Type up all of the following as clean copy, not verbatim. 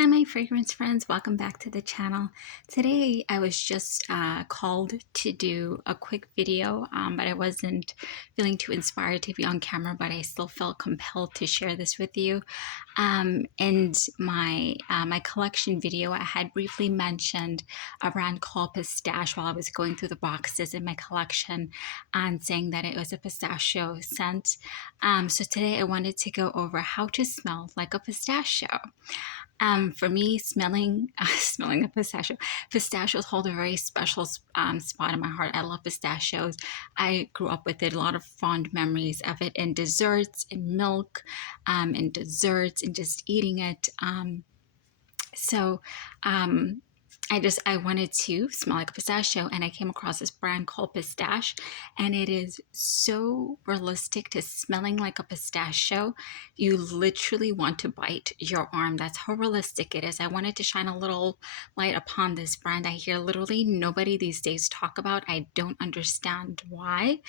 Hi my fragrance friends, welcome back to the channel. Today I was just called to do a quick video, but I wasn't feeling too inspired to be on camera, but I still felt compelled to share this with you. In my collection video, I had briefly mentioned a brand called Pistache while I was going through the boxes in my collection and saying that it was a pistachio scent. So today I wanted to go over how to smell like a pistachio. For me, smelling a pistachios hold a very special spot in my heart. I love pistachios. I grew up with it. A lot of fond memories of it in desserts, in milk, in desserts, and just eating it. So um, I wanted to smell like a pistachio, and I came across this brand called Pistache, and it is so realistic to smelling like a pistachio. You literally want to bite your arm. That's how realistic it is. I wanted to shine a little light upon this brand. I hear literally nobody these days talk about. I don't understand why.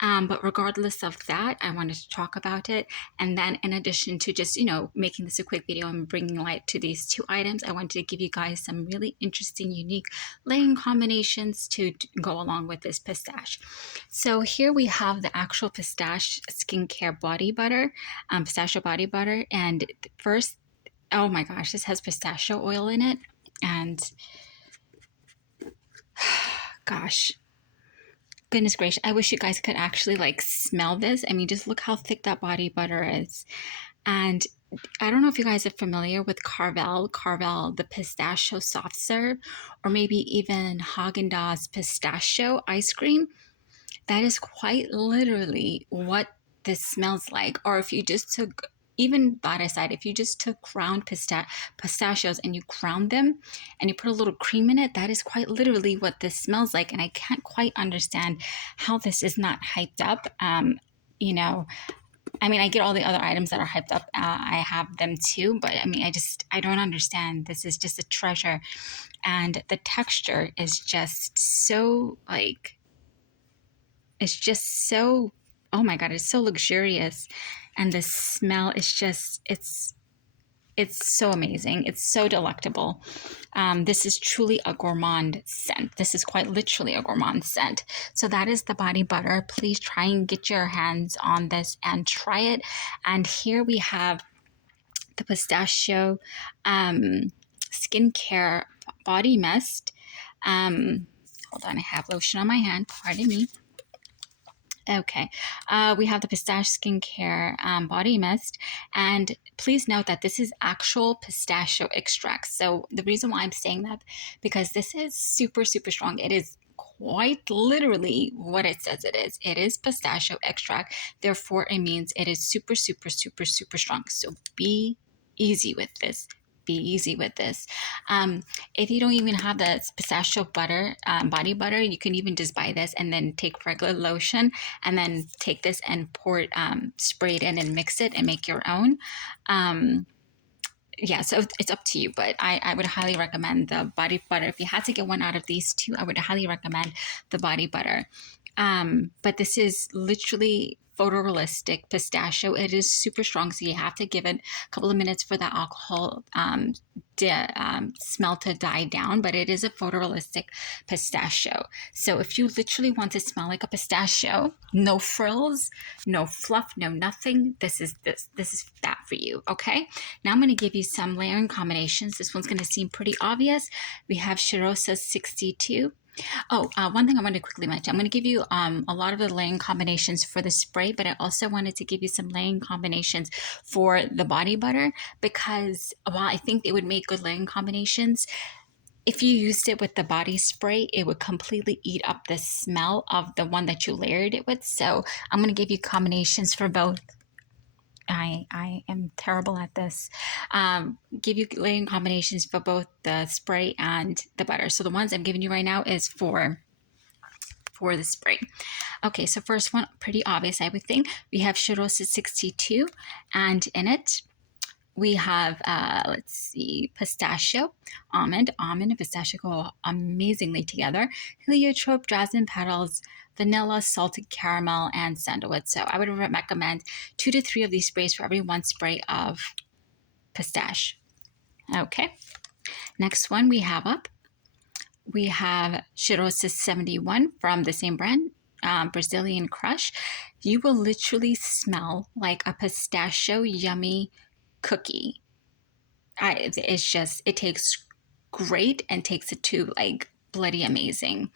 But regardless of that, I wanted to talk about it. And then in addition to just, making this a quick video and bringing light to these two items, I wanted to give you guys some really interesting, unique layering combinations to go along with this pistache. So here we have the actual pistache skincare body butter, pistachio body butter. And first, oh my gosh, this has pistachio oil in it. And gosh, goodness gracious, I wish you guys could actually like smell this. I mean, just look how thick that body butter is. And I don't know if you guys are familiar with Carvel, the pistachio soft serve, or maybe even Haagen-Dazs pistachio ice cream. That is quite literally what this smells like. Or if you just took, even that aside, if you just took ground pistachios and you ground them and you put a little cream in it, that is quite literally what this smells like. And I can't quite understand how this is not hyped up. You know, I mean, I get all the other items that are hyped up. I have them too, but I mean, I don't understand. This is just a treasure. And the texture is just so like, it's just so, oh my God, it's so luxurious. And the smell is just, it's so amazing. It's so delectable. This is truly a gourmand scent. This is quite literally a gourmand scent. So that is the body butter. Please try and get your hands on this and try it. And here we have the pistachio skincare body mist. Hold on, I have lotion on my hand. Pardon me. Okay, we have the Pistache Skincare Body Mist, and please note that this is actual pistachio extract. So the reason why I'm saying that, because this is super, super strong. It is quite literally what it says it is. It is pistachio extract. Therefore, it means it is super, super, super, super strong. So be easy with this. Be easy with this. If you don't even have the pistachio butter, body butter, you can even just buy this and then take regular lotion and then take this and pour it, spray it in and mix it and make your own. Yeah, so it's up to you, but I would highly recommend the body butter. If you had to get one out of these two, I would highly recommend the body butter. But this is literally photorealistic pistachio. It is super strong, so you have to give it a couple of minutes for the alcohol smell to die down, but it is a photorealistic pistachio. So if you literally want to smell like a pistachio, no frills, no fluff, no nothing, this is that for you. Okay, now I'm going to give you some layering combinations. This one's going to seem pretty obvious. We have Shirosa 62. Oh, one thing I wanted to quickly mention. I'm going to give you a lot of the layering combinations for the spray, but I also wanted to give you some layering combinations for the body butter, because while I think they would make good layering combinations, if you used it with the body spray, it would completely eat up the smell of the one that you layered it with. So I'm going to give you combinations for both. I am terrible at this. Give you layering combinations for both the spray and the butter. So the ones I'm giving you right now is for the spray. Okay, so first one, pretty obvious, I would think. We have Shirosa 62, and in it we have, let's see, pistachio, almond and pistachio go amazingly together. Heliotrope, jasmine petals, vanilla, salted caramel, and sandalwood. So I would recommend 2 to 3 of these sprays for every 1 spray of pistache. Okay, next one we have up. We have Chirosis 71 from the same brand, Brazilian Crush. You will literally smell like a pistachio yummy cookie. It's just, it tastes great and takes it to like bloody amazing.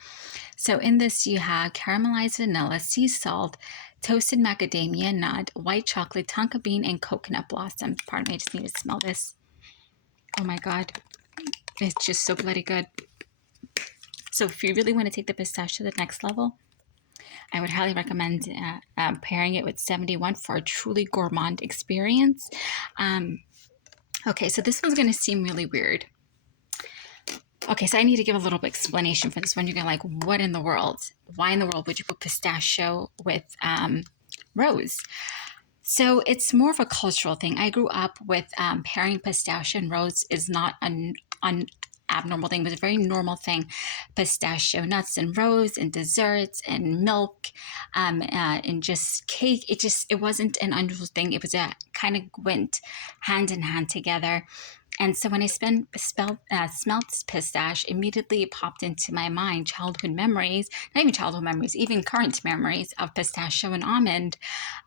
So in this you have caramelized vanilla, sea salt, toasted macadamia nut, white chocolate, tonka bean, and coconut blossom. Pardon me, I just need to smell this. Oh my God, it's just so bloody good. So if you really want to take the pistachio to the next level, I would highly recommend pairing it with 71 for a truly gourmand experience. Okay, so this one's going to seem really weird. Okay, so I need to give a little bit explanation for this one. You're going to like, what in the world? Why in the world would you put pistachio with rose? So it's more of a cultural thing. I grew up with pairing pistachio and rose is not an abnormal thing. It was a very normal thing. Pistachio nuts and rose and desserts and milk and just cake. It wasn't an unusual thing. It was a kind of went hand in hand together. And so when I smelled pistache, immediately it popped into my mind childhood memories, not even childhood memories, even current memories of pistachio and almond.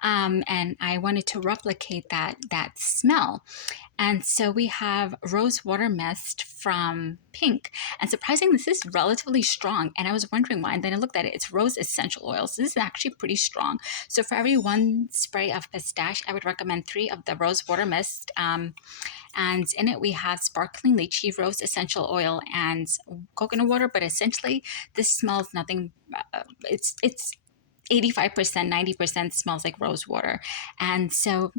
And I wanted to replicate that smell. And so we have rose water mist from Pink. And surprisingly, this is relatively strong. And I was wondering why. And then I looked at it. It's rose essential oil. So this is actually pretty strong. So for every one spray of pistache, I would recommend 3 of the rose water mist. And in it, we have sparkling lychee, rose essential oil, and coconut water. But essentially, this smells nothing. It's 85%, 90% smells like rose water. And so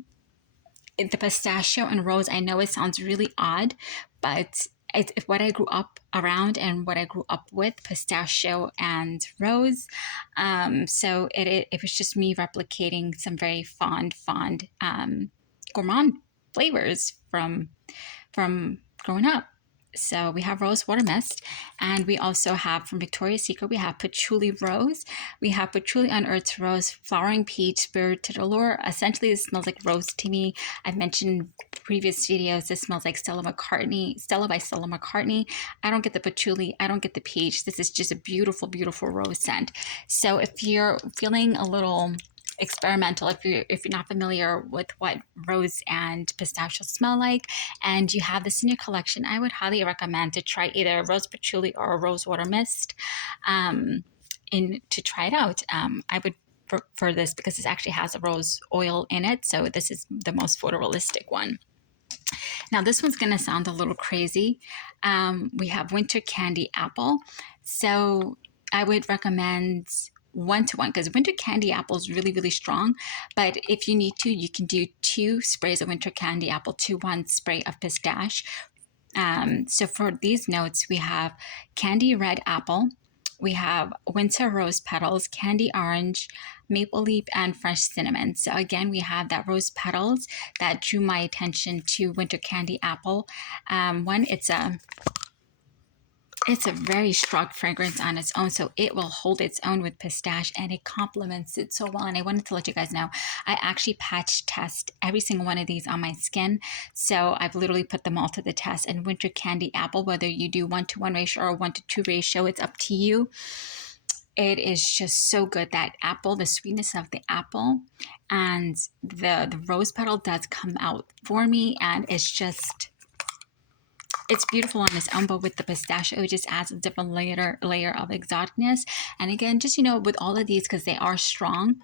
the pistachio and rose, I know it sounds really odd, but it's what I grew up around and what I grew up with, pistachio and rose. So it was just me replicating some very fond gourmand flavors from growing up. So we have rose water mist, and we also have from Victoria's Secret, we have patchouli rose, we have patchouli unearthed rose, flowering peach, spirited allure. Essentially, this smells like rose to me. I've mentioned previous videos, this smells like Stella by Stella McCartney. I don't get the patchouli, I don't get the peach. This is just a beautiful, beautiful rose scent. So if you're feeling a little experimental, if you're not familiar with what rose and pistachio smell like and you have this in your collection, I would highly recommend to try either a rose patchouli or a rose water mist to try it out. I would prefer this because this actually has a rose oil in it, so this is the most photorealistic one. Now this one's going to sound a little crazy. We have winter candy apple. So I would recommend 1-to-1 because winter candy apple is really, really strong. But if you need to, you can do 2 sprays of winter candy apple to 1 spray of pistache. So for these notes, we have candy red apple, we have winter rose petals, candy orange, maple leaf, and fresh cinnamon. So again, we have that rose petals that drew my attention to winter candy apple. It's a very strong fragrance on its own, so it will hold its own with pistache and it complements it so well. And I wanted to let you guys know, I actually patch test every single one of these on my skin. So I've literally put them all to the test. And winter candy apple, whether you do 1-to-1 ratio or 1-to-2 ratio, it's up to you. It is just so good. That apple, the sweetness of the apple and the rose petal does come out for me, and it's beautiful on its own, but with the pistachio, it just adds a different layer of exoticness. And again, just, with all of these, because they are strong,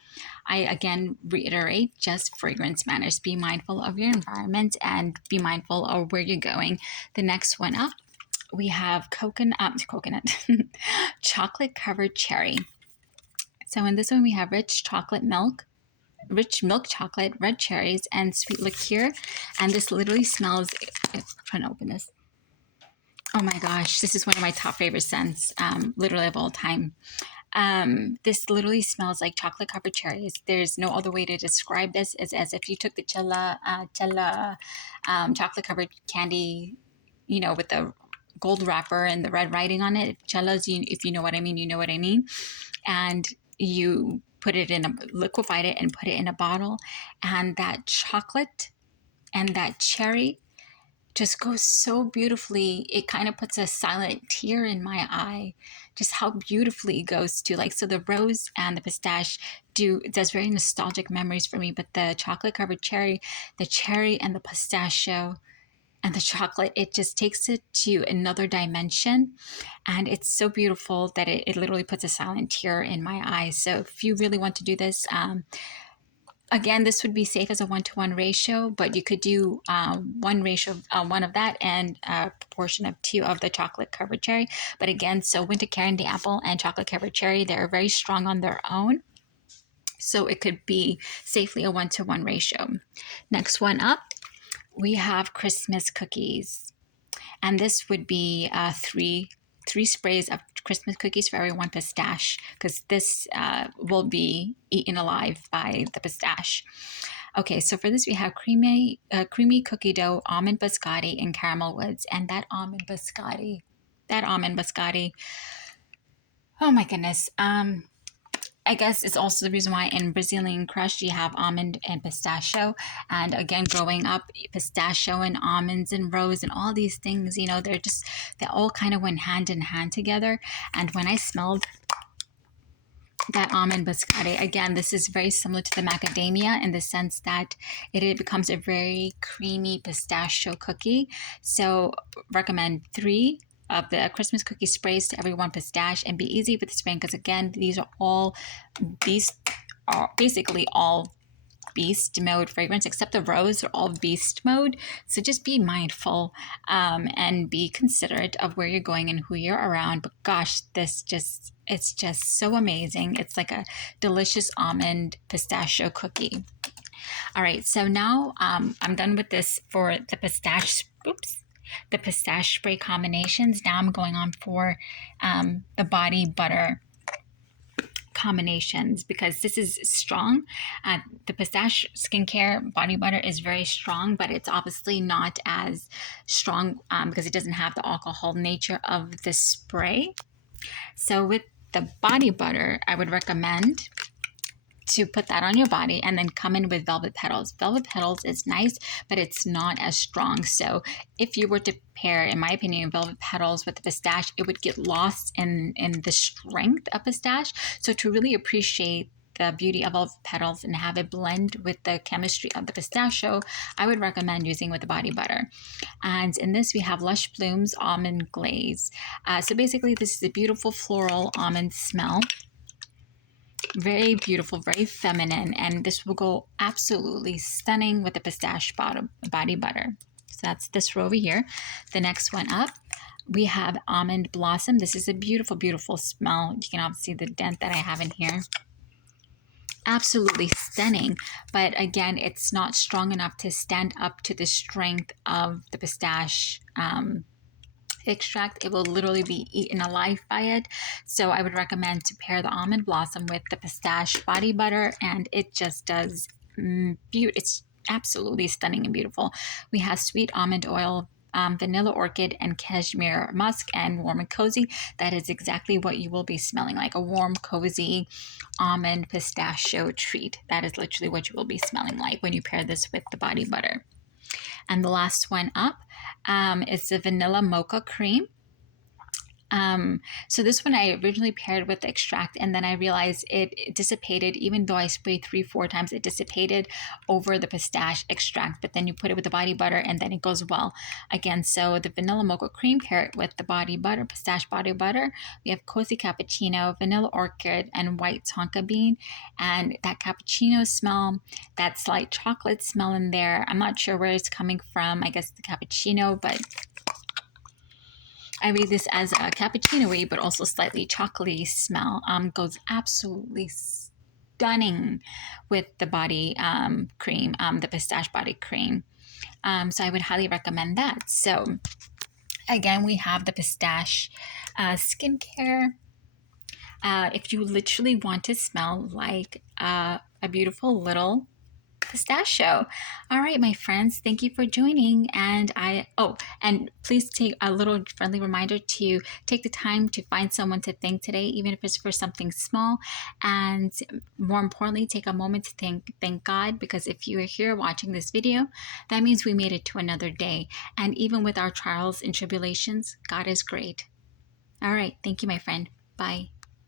I again reiterate, just fragrance matters. Be mindful of your environment and be mindful of where you're going. The next one up, we have coconut chocolate covered cherry. So in this one, we have rich milk chocolate, red cherries, and sweet liqueur. And this literally smells, I'm trying to open this. Oh my gosh, this is one of my top favorite scents, literally of all time. This literally smells like chocolate covered cherries. There's no other way to describe this. It's as if you took the Chella chocolate covered candy, with the gold wrapper and the red writing on it. Chella's, if you know what I mean, you know what I mean. And you liquefied it and put it in a bottle, and that chocolate and that cherry just goes so beautifully. It kind of puts a silent tear in my eye, just how beautifully it goes to. Like, so the rose and the pistache does very nostalgic memories for me, but the chocolate covered cherry, the cherry and the pistachio and the chocolate, it just takes it to another dimension. And it's so beautiful that it literally puts a silent tear in my eyes. So if you really want to do this, again, this would be safe as a 1-to-1 ratio, but you could do one ratio, one of that and a proportion of 2 of the chocolate covered cherry. But again, so winter candy apple and chocolate covered cherry, they're very strong on their own. So it could be safely a 1-to-1 ratio. Next one up, we have Christmas cookies. And this would be three sprays of Christmas cookies for every 1 pistache, because this will be eaten alive by the pistache. Okay, so for this we have creamy cookie dough, almond biscotti, and caramel woods. And that almond biscotti, oh my goodness. I guess it's also the reason why in Brazilian Crush you have almond and pistachio. And again, growing up, pistachio and almonds and rose and all these things, you know, they all kind of went hand in hand together. And when I smelled that almond biscotti, again, this is very similar to the macadamia in the sense that it becomes a very creamy pistachio cookie. So recommend 3 of the Christmas cookie sprays to every 1 pistache, and be easy with the spraying, because again, these are basically all beast mode fragrance, except the rose are all beast mode. So just be mindful and be considerate of where you're going and who you're around. But gosh, it's just so amazing. It's like a delicious almond pistachio cookie. All right, so now I'm done with this for the pistache. The pistache spray combinations. Now I'm going on for the body butter combinations, because this is strong. The pistache skincare body butter is very strong, but it's obviously not as strong because it doesn't have the alcohol nature of the spray. So with the body butter, I would recommend to put that on your body and then come in with Velvet Petals. Velvet Petals is nice, but it's not as strong. So if you were to pair, in my opinion, Velvet Petals with the pistache, it would get lost in the strength of pistache. So to really appreciate the beauty of Velvet Petals and have it blend with the chemistry of the pistachio, I would recommend using with the body butter. And in this we have Lush Blooms Almond Glaze. So basically this is a beautiful floral almond smell. Very beautiful, very feminine, and this will go absolutely stunning with the pistache body butter. So that's this row over here. The next one up, we have Almond Blossom. This is a beautiful, beautiful smell. You can obviously see the dent that I have in here. Absolutely stunning, but again, it's not strong enough to stand up to the strength of the pistache extract. It will literally be eaten alive by it. So I would recommend to pair the Almond Blossom with the pistache body butter, and it just does it's absolutely stunning and beautiful. We have sweet almond oil, vanilla orchid, and cashmere musk, and warm and cozy. That is exactly what you will be smelling like, a warm, cozy almond pistachio treat. That is literally what you will be smelling like when you pair this with the body butter. And the last one up is the vanilla mocha cream. So this one I originally paired with the extract, and then I realized it dissipated. Even though I sprayed 3-4 times, it dissipated over the pistache extract, but then you put it with the body butter and then it goes well again. So the vanilla mocha cream, pair it with the body butter, pistache body butter. We have cozy cappuccino, vanilla orchid, and white tonka bean. And that cappuccino smell, that slight chocolate smell in there, I'm not sure where it's coming from. I guess the cappuccino, but I read this as a cappuccino-y, but also slightly chocolatey smell. Goes absolutely stunning with the body cream, the pistache body cream. So I would highly recommend that. So again, we have the pistache skincare. If you literally want to smell like a beautiful little Pistachio. All right, my friends, thank you for joining. And please take a little friendly reminder to take the time to find someone to thank today, even if it's for something small. And more importantly, take a moment to thank God, because if you are here watching this video, that means we made it to another day. And even with our trials and tribulations, God is great. All right, thank you, my friend. Bye.